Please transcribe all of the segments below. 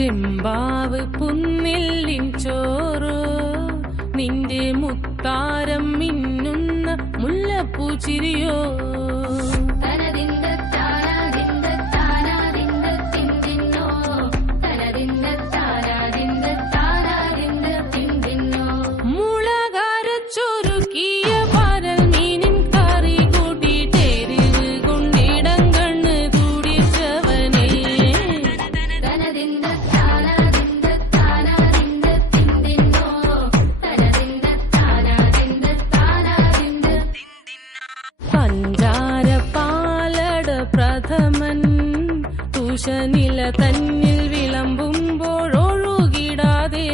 ചെമ്പാവ് പുന്നെല്ലിൻ ചോറോ നിന്റെ മുത്താരം മിന്നുന്ന മുല്ലപ്പൂച്ചിരിയോ പ്രഥമൻ തൂഷനില തന്നിൽ വിളമ്പുമ്പോഴൊഴുകിടാതെ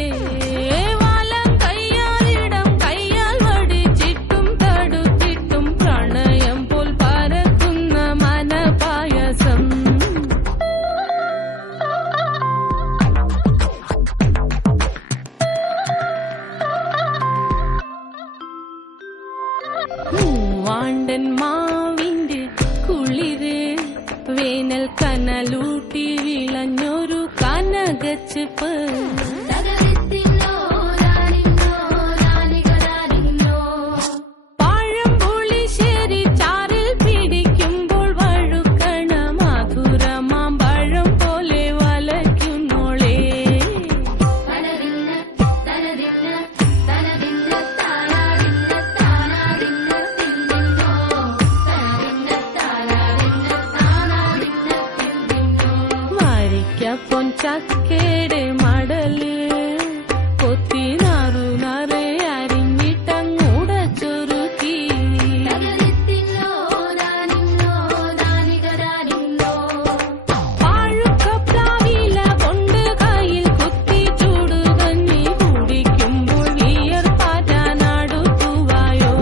വലം കയ്യാലിടം കയ്യാൽ വടിച്ചിട്ടും തടുത്തിട്ടും പ്രണയം പോൽ പരക്കുന്ന മനപായസം മൂവാണ്ടൻ മാവിന്റെ കുളിര് വേനൽ കനലൂട്ടി വിളഞ്ഞൊരു കനകച്ചിപ്പ് പഴംപുളിശ്ശേരി ചാറിൽ പിടിക്കുമ്പോൾ വഴുക്കണ മധുരമാം പഴം പോലെ വലയ്ക്കുന്നോളേ പൊൻചക്കയുടെ മടല് കൊത്തി നാറു നറെ അരിഞ്ഞിട്ടങ്ങൂട ചുരുക്കി പാഴുക്കപ്ലാവില കൊണ്ട് കയ്യിൽ കുത്തി ചൂടുകഞ്ഞി കുടിക്കുമ്പോൾ വിയർപ്പാറ്റാനടുത്തുവായോ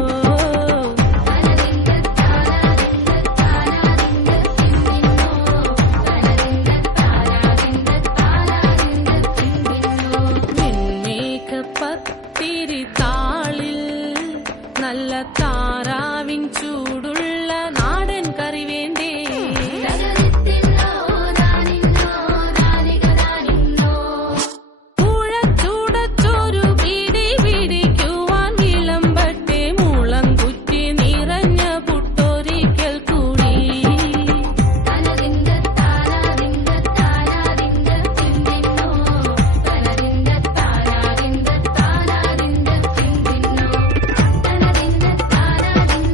പത്തിരി താളിൽ നല്ല താരാ